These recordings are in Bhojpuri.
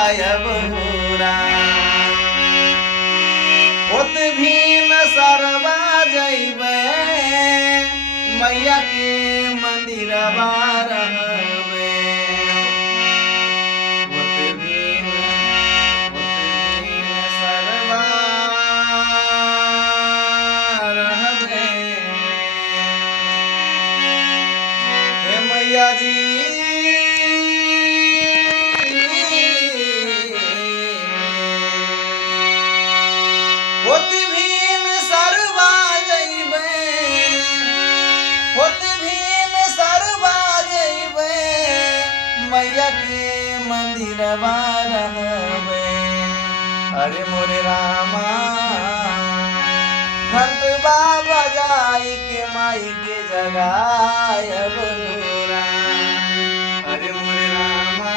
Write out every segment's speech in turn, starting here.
बहुरा होत भी न सरवा जइबे मैया के मंदिरवा रहबे होत भी न सरवा रहबे हे मैया जी होत भीन सरवा जइबे होत भीन सरवा जइबे मैया के मंदिरवा रहबे अरे मोरे रामा घंटवा बजाई के माई के जगाय बहुरा अरे मोरे रामा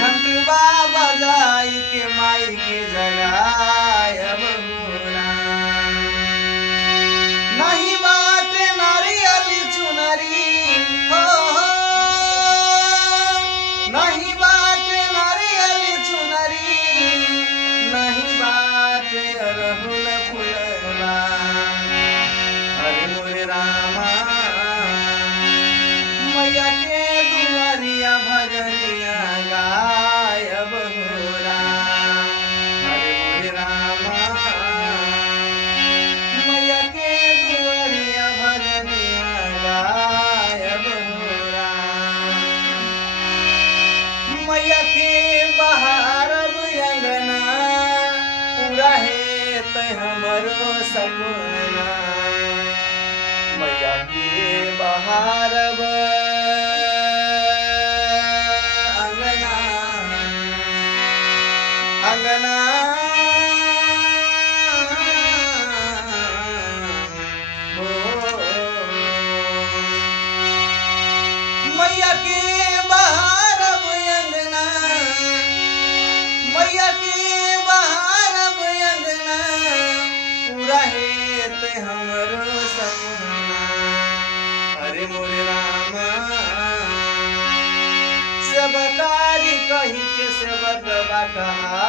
घंटवा बजाई के माई के जगाय बहुरा नहीं बाटे नारियल चुनरी हो नहीं बाटे नारियल चुनरी नहीं बाटे अरहुल फुलवा अरे मोरे रामा मैया के दुआरिया भजनिया गाय बहुरा अरे मोरे रामा मैया के दुआरिया भजनिया गाय बहुरा मैया के बहार अंगना पूरा है ते हमरो सपना मैया के बहार अंगना अंगना मैया के बहार अंगना मैया के बहार अंगना पूरा है ते हमरो सपना अरे मोरे रामा सबकारी कही के सेवकवा कहा